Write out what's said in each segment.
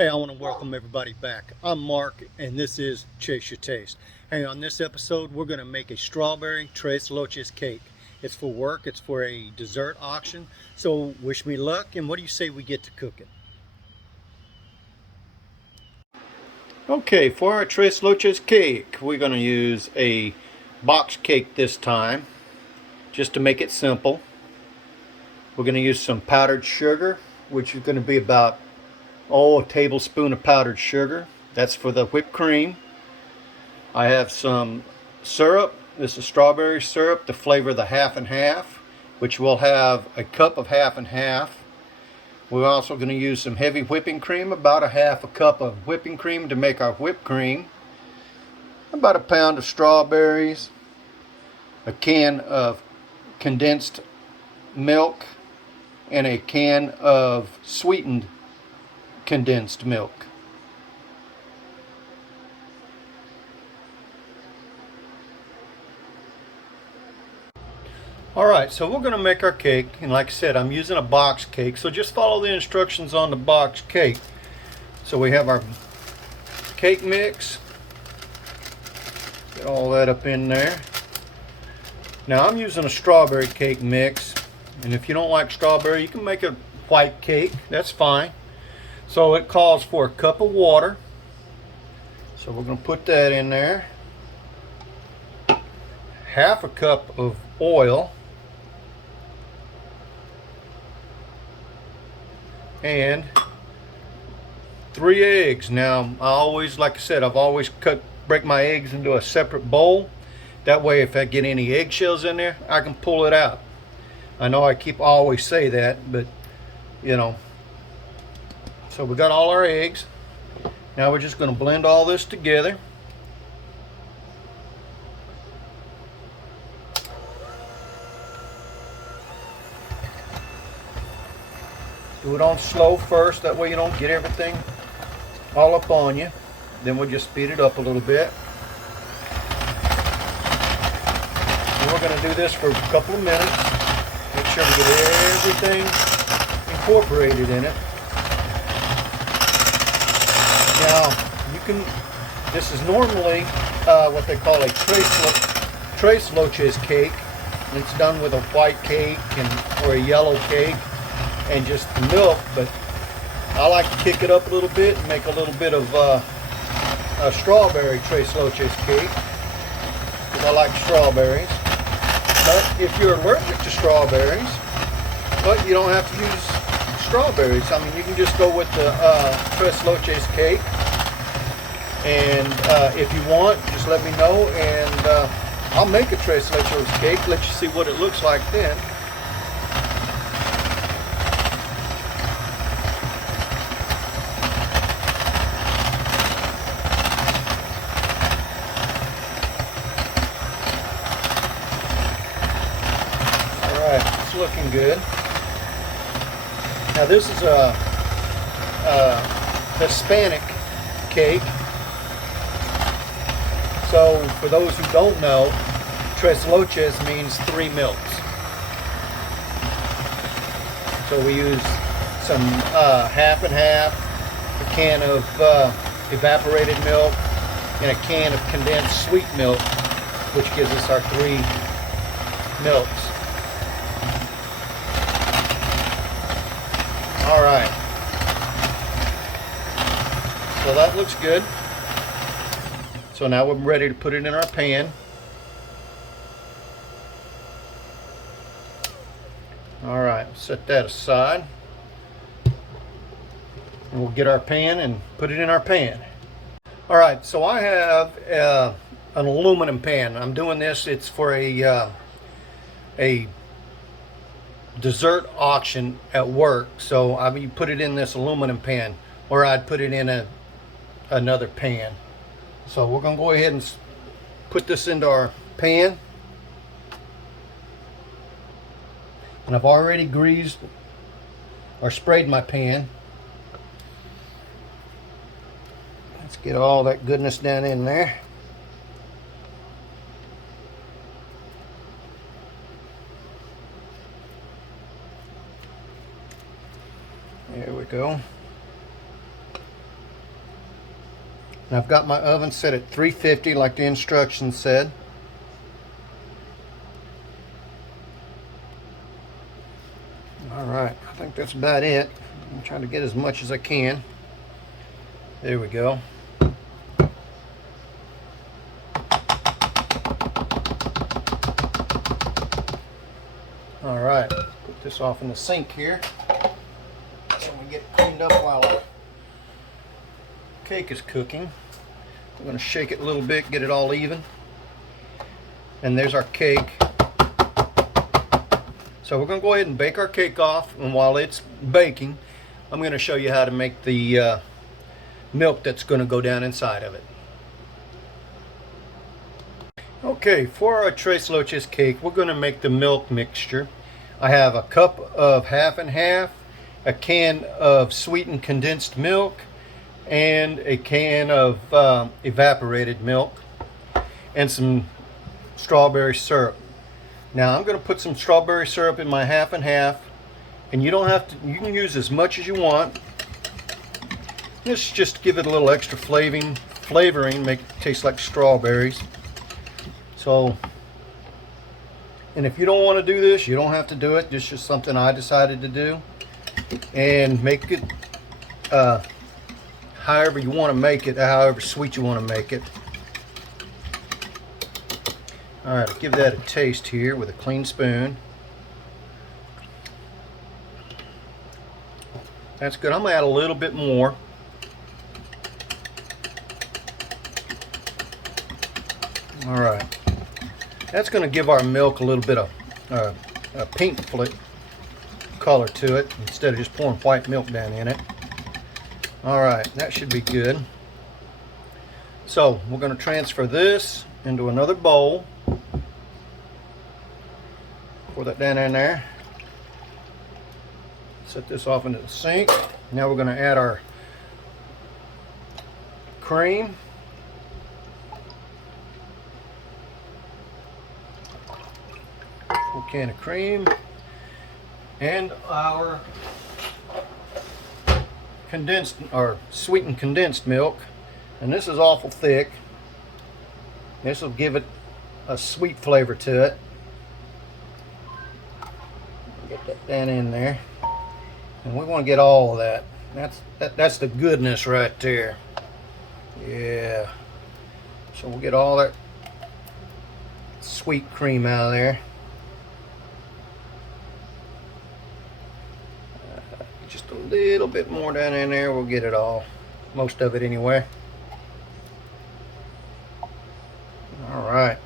Hey, I want to welcome everybody back. I'm Mark, and this is Chase Your Taste. Hey, on this episode, we're going to make a strawberry tres leches cake. It's for work, it's for a dessert auction, so wish me luck, and what do you say we get to cooking? Okay, for our tres leches cake, we're going to use a box cake this time, just to make it simple. We're going to use some powdered sugar, which is going to be about a tablespoon of powdered sugar. That's for the whipped cream. I have some syrup. This is strawberry syrup to flavor the half and half, which will have a cup of half and half. We're also going to use some heavy whipping cream, about a half a cup of whipping cream to make our whipped cream. About a pound of strawberries, a can of condensed milk, and a can of sweetened condensed milk. Alright, so we're going to make our cake, and like I said, I'm using a box cake, so just follow the instructions on the box cake. So we have our cake mix, get all that up in there. Now I'm using a strawberry cake mix, and if you don't like strawberry, you can make a white cake, that's fine. So it calls for a cup of water, so we're going to put that in there. Half a cup of oil, and 3 eggs. Now I always, like I said, I've always break my eggs into a separate bowl. That way if I get any eggshells in there, I can pull it out. I know I always say that, but you know. So we got all our eggs. Now we're just going to blend all this together. Do it on slow first, that way you don't get everything all up on you. Then we'll just speed it up a little bit. And we're going to do this for a couple of minutes. Make sure to get everything incorporated in it. Now, this is normally what they call a tres leches cake. And it's done with a white cake or a yellow cake and just the milk, but I like to kick it up a little bit and make a little bit of a strawberry tres leches cake, because I like strawberries. But if you're allergic to strawberries, but you don't have to use strawberries. I mean, you can just go with the tres leches cake, and if you want, just let me know, and I'll make a tres leches cake, let you see what it looks like then. It's looking good. Now this is a Hispanic cake. So for those who don't know, tres leches means 3 milks. So we use some half and half, a can of evaporated milk, and a can of condensed sweet milk, which gives us our 3 milks. All right, so that looks good. So now we're ready to put it in our pan. All right, set that aside. And we'll get our pan and put it in our pan. All right, so I have an aluminum pan. I'm doing this, it's for a dessert auction at work, so you put it in this aluminum pan, or I'd put it in another pan. So we're going to go ahead and put this into our pan, and I've already greased or sprayed my pan. Let's get all that goodness down in there. There we go. And I've got my oven set at 350 like the instructions said. Alright, I think that's about it. I'm trying to get as much as I can. There we go. Alright, put this off in the sink here so we get cleaned up while our cake is cooking. We're going to shake it a little bit, get it all even. And there's our cake. So we're going to go ahead and bake our cake off, and while it's baking, I'm going to show you how to make the milk that's going to go down inside of it. Okay, for our tres leches cake, we're going to make the milk mixture. I have a cup of half and half, a can of sweetened condensed milk, and a can of evaporated milk, and some strawberry syrup. Now I'm going to put some strawberry syrup in my half and half, and you don't have to, you can use as much as you want. This just give it a little extra flavoring, make it taste like strawberries. So, and if you don't want to do this, you don't have to do it. This is just something I decided to do, and make it however you want to make it, however sweet you want to make it. Alright, I'll give that a taste here with a clean spoon. That's good. I'm going to add a little bit more. Alright. That's going to give our milk a little bit of a pink color to it, instead of just pouring white milk down in it. Alright, that should be good. So, we're going to transfer this into another bowl. Pour that down in there. Set this off into the sink. Now we're going to add our cream. Full can of cream. And our condensed or sweetened condensed milk. And this is awful thick. This will give it a sweet flavor to it. Get that down in there, and we want to get all of that. That's the goodness right there. Yeah. So we'll get all that sweet cream out of there. Just a little bit more down in there. We'll get it all, most of it anyway. All right.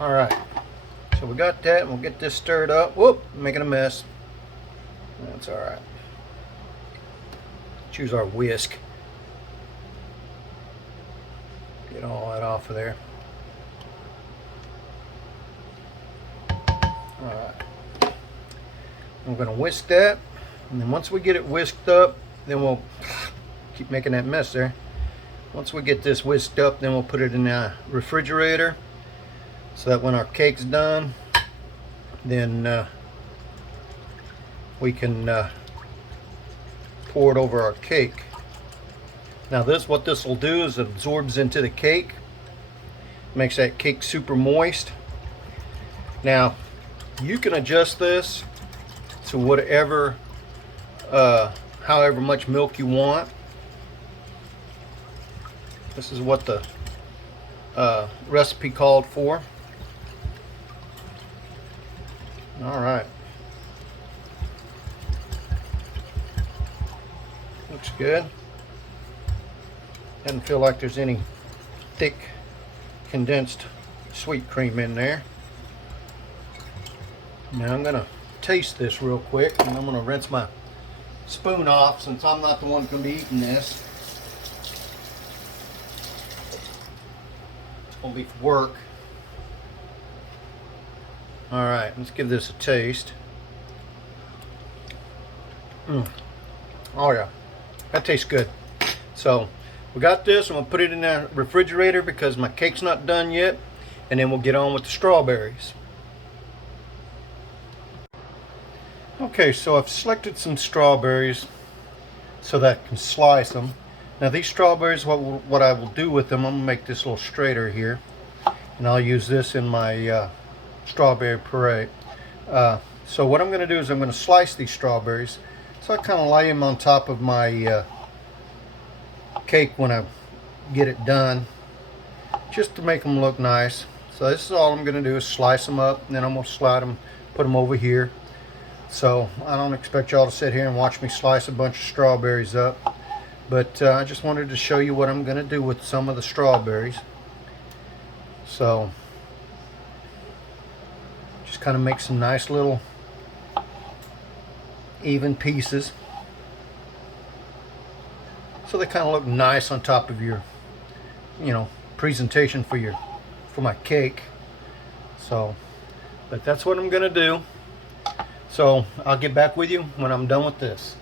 Alright, so we got that, and we'll get this stirred up. Whoop, making a mess. That's alright. Choose our whisk. Get all that off of there. Alright. I'm going to whisk that, and then once we get it whisked up, then we'll keep making that mess there. Once we get this whisked up, then we'll put it in the refrigerator, so that when our cake's done, then we can pour it over our cake. Now what this will do is it absorbs into the cake, makes that cake super moist. Now you can adjust this to whatever, however much milk you want. This is what the recipe called for. Alright. Looks good. Doesn't feel like there's any thick condensed sweet cream in there. Now I'm going to taste this real quick, and I'm going to rinse my spoon off since I'm not the one going to be eating this. It's going to be for work. Alright, let's give this a taste. Oh yeah, that tastes good. So we got this, and we'll put it in the refrigerator because my cake's not done yet, and then we'll get on with the strawberries. Okay, so I've selected some strawberries so that I can slice them. Now these strawberries, what I will do with them, I'm going to make this a little straighter here. And I'll use this in my strawberry puree. So what I'm going to do is I'm going to slice these strawberries. So I kind of lay them on top of my cake when I get it done, just to make them look nice. So this is all I'm going to do is slice them up, and then I'm going to slide them, put them over here. So I don't expect y'all to sit here and watch me slice a bunch of strawberries up, but I just wanted to show you what I'm going to do with some of the strawberries. So just kind of make some nice little even pieces, so they kind of look nice on top of your, presentation for my cake. So, but that's what I'm gonna do. So I'll get back with you when I'm done with this.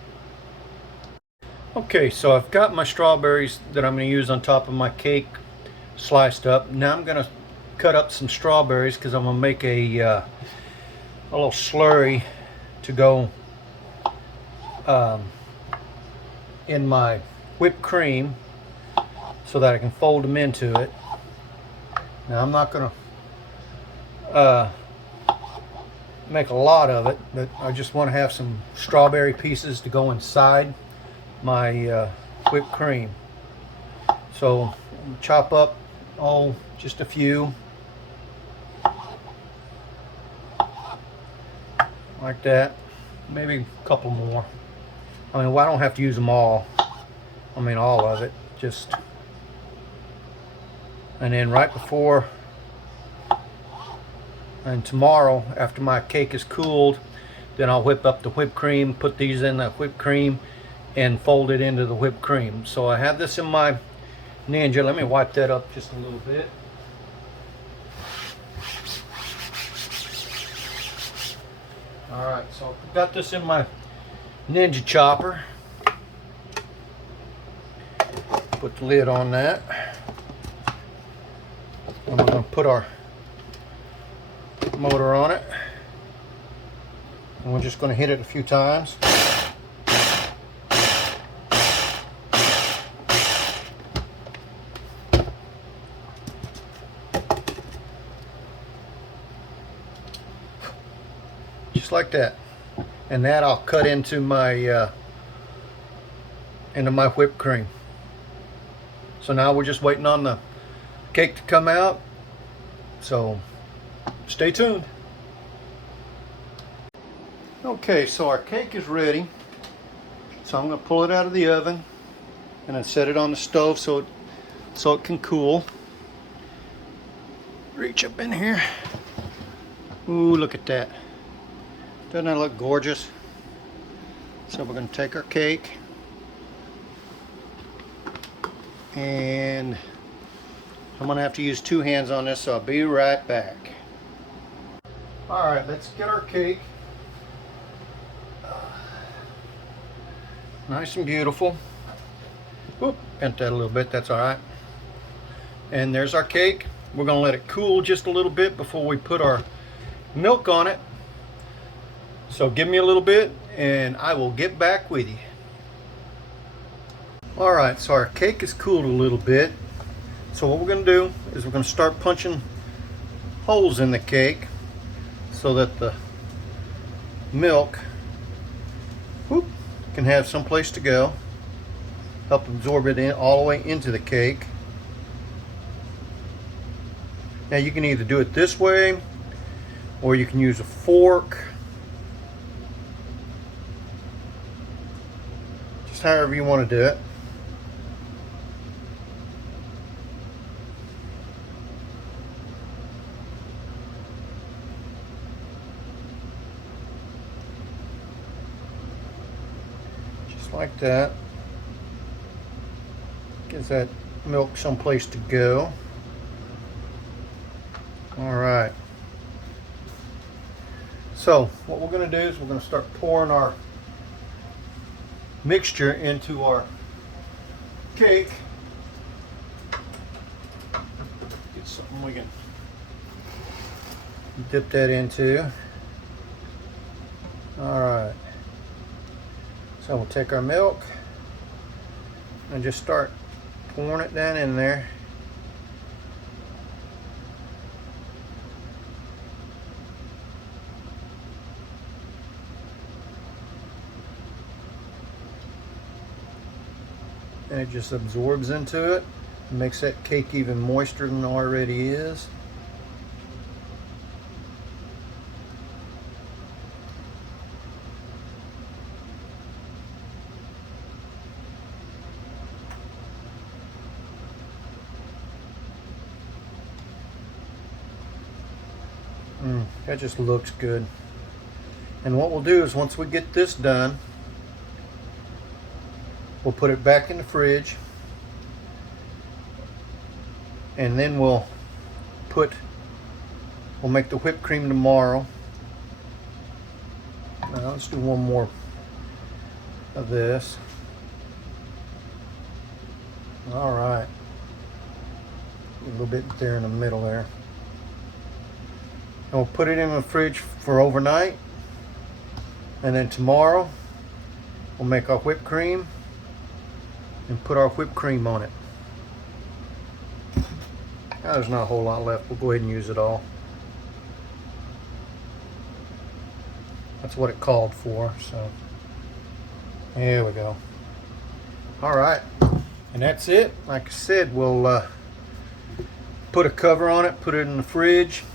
Okay, so I've got my strawberries that I'm gonna use on top of my cake sliced up. Now I'm gonna cut up some strawberries because I'm gonna make a little slurry to go in my whipped cream, so that I can fold them into it. Now I'm not gonna make a lot of it, but I just want to have some strawberry pieces to go inside my whipped cream. So I'm gonna chop up just a few like that, maybe a couple more. I mean, well, I don't have to use them all. I mean, all of it, just. And then right before, and tomorrow after my cake is cooled, then I'll whip up the whipped cream, put these in the whipped cream, and fold it into the whipped cream. So I have this in my Ninja. Let me wipe that up just a little bit. Alright, so I've got this in my Ninja chopper. Put the lid on that. And we're going to put our motor on it. And we're just going to hit it a few times. Just like that. And that I'll cut into my whipped cream. So now we're just waiting on the cake to come out. So stay tuned. Okay, so our cake is ready. So I'm going to pull it out of the oven and then set it on the stove so it can cool. Reach up in here. Ooh, look at that. Doesn't that look gorgeous? So we're going to take our cake, and I'm going to have to use two hands on this, so I'll be right back. Alright, let's get our cake nice and beautiful. Oop, bent that a little bit, that's alright. And there's our cake. We're going to let it cool just a little bit before we put our milk on it. So give me a little bit and I will get back with you. Alright, so our cake is cooled a little bit. So what we're going to do is we're going to start punching holes in the cake so that the milk can have some place to go. Help absorb it in all the way into the cake. Now you can either do it this way, or you can use a fork. Just however you want to do it. Just like that. Gives that milk someplace to go. All right. So what we're going to do is we're going to start pouring our mixture into our cake. Get something we can dip that into. Alright, so we'll take our milk and just start pouring it down in there. And it just absorbs into it, makes that cake even moister than it already is. That just looks good. And what we'll do is once we get this done, we'll put it back in the fridge, and then we'll make the whipped cream tomorrow. Now let's do one more of this. All right, a little bit there in the middle there. And we'll put it in the fridge for overnight, and then tomorrow we'll make our whipped cream and put our whipped cream on it. Now, there's not a whole lot left. We'll go ahead and use it all. That's what it called for, so there we go. All right, and that's it. Like I said, we'll put a cover on it, put it in the fridge,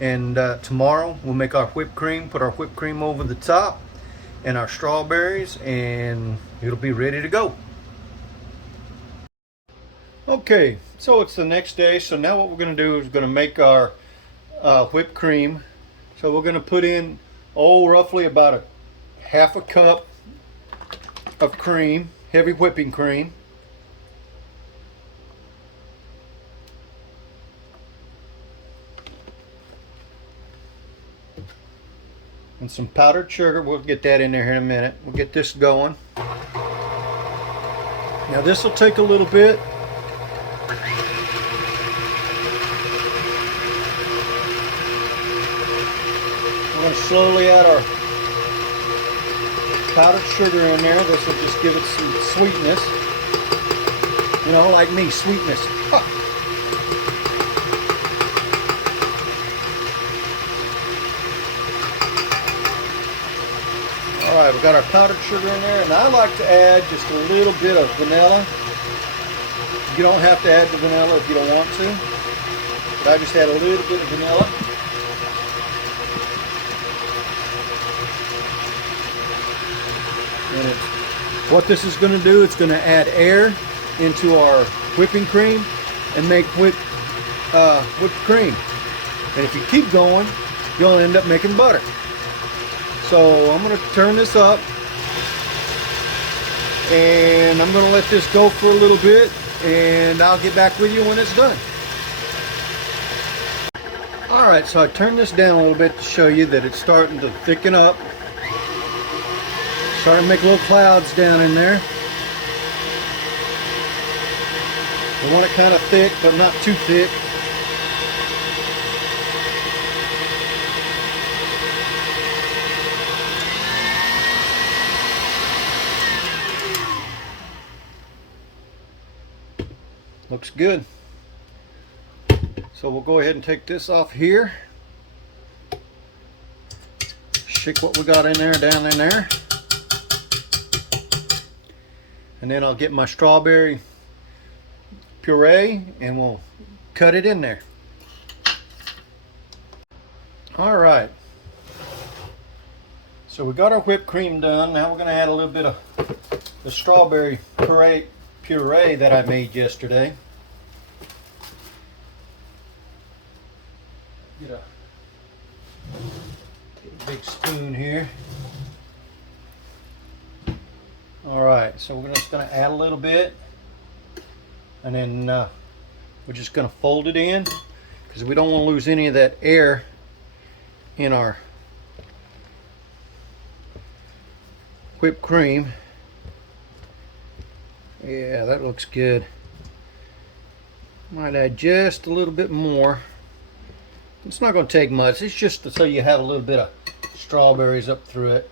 and tomorrow we'll make our whipped cream, put our whipped cream over the top and our strawberries, and it'll be ready to go. Okay, so it's the next day. So now what we're going to do is we're going to make our whipped cream. So we're going to put in, roughly about a half a cup of cream, heavy whipping cream. And some powdered sugar. We'll get that in there here in a minute. We'll get this going. Now this will take a little bit. We're going to slowly add our powdered sugar in there. This will just give it some sweetness. You know, like me, sweetness. Alright, we've got our powdered sugar in there, and I like to add just a little bit of vanilla. You don't have to add the vanilla if you don't want to, but I just add a little bit of vanilla. And what this is going to do, it's going to add air into our whipping cream and make whipped cream. And if you keep going, you'll end up making butter. So I'm going to turn this up, and I'm going to let this go for a little bit, and I'll get back with you when it's done. Alright, so I turned this down a little bit to show you that it's starting to thicken up. Starting to make little clouds down in there. We want it kind of thick, but not too thick. Looks good. So we'll go ahead and take this off here. Shake what we got in there down in there. And then I'll get my strawberry puree and we'll cut it in there. Alright. So we got our whipped cream done. Now we're going to add a little bit of the strawberry puree that I made yesterday. Get a big spoon here. Alright, so we're just going to add a little bit, and then we're just going to fold it in because we don't want to lose any of that air in our whipped cream. Yeah, that looks good. Might add just a little bit more. It's not going to take much. It's just so you have a little bit of strawberries up through it.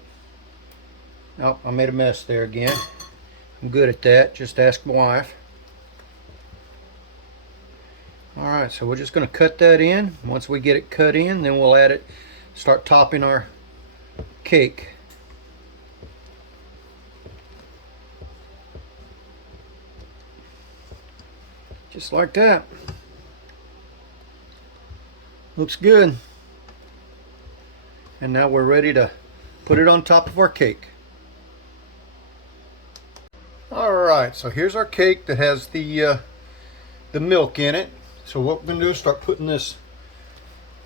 Oh, I made a mess there again. I'm good at that. Just ask my wife. Alright, so we're just going to cut that in. Once we get it cut in, then we'll add it, start topping our cake. Just like that. Looks good. And now we're ready to put it on top of our cake. Alright, so here's our cake that has the milk in it. So what we're going to do is start putting this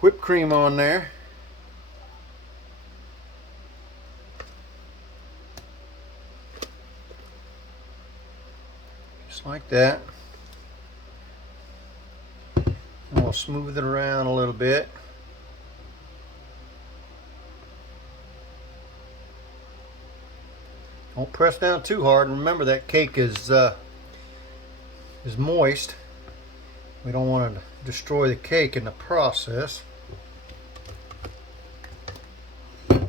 whipped cream on there. Just like that. And we'll smooth it around a little bit. Don't press down too hard. Remember that cake is moist. We don't want to destroy the cake in the process. There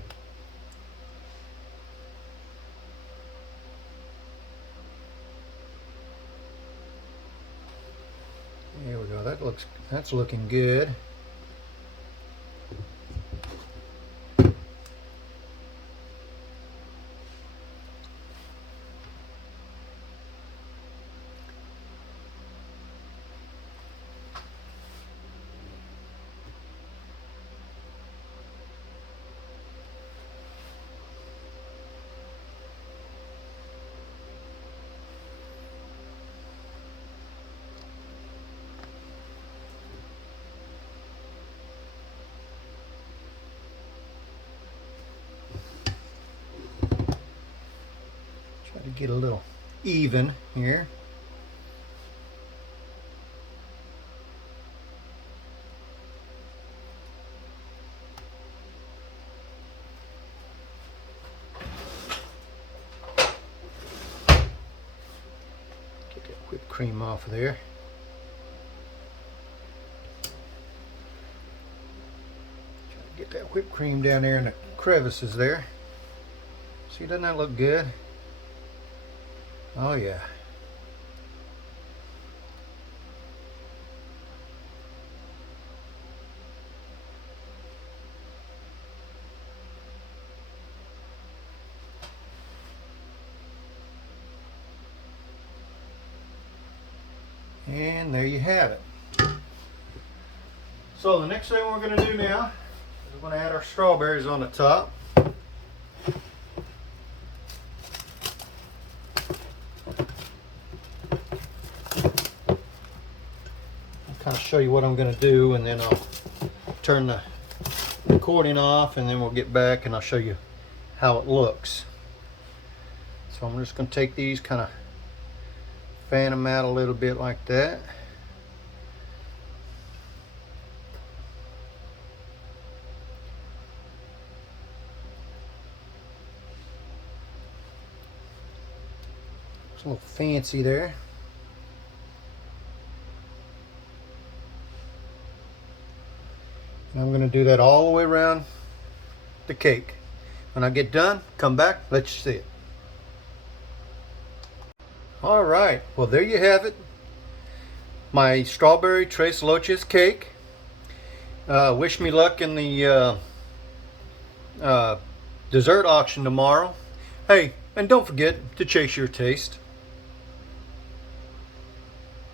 we go. That's looking good. Try to get a little even here. Get that whipped cream off of there. Try to get that whipped cream down there in the crevices there. See, doesn't that look good? Oh yeah. And there you have it. So the next thing we're going to do now is we're going to add our strawberries on the top. Kind of show you what I'm going to do, and then I'll turn the recording off, and then we'll get back and I'll show you how it looks. So I'm just going to take these, kind of fan them out a little bit like that. It's a little fancy there. And I'm going to do that all the way around the cake. When I get done, come back, let you see it. All right, well there you have it. My strawberry tres leches cake. Wish me luck in the dessert auction tomorrow. Hey, and don't forget to chase your taste.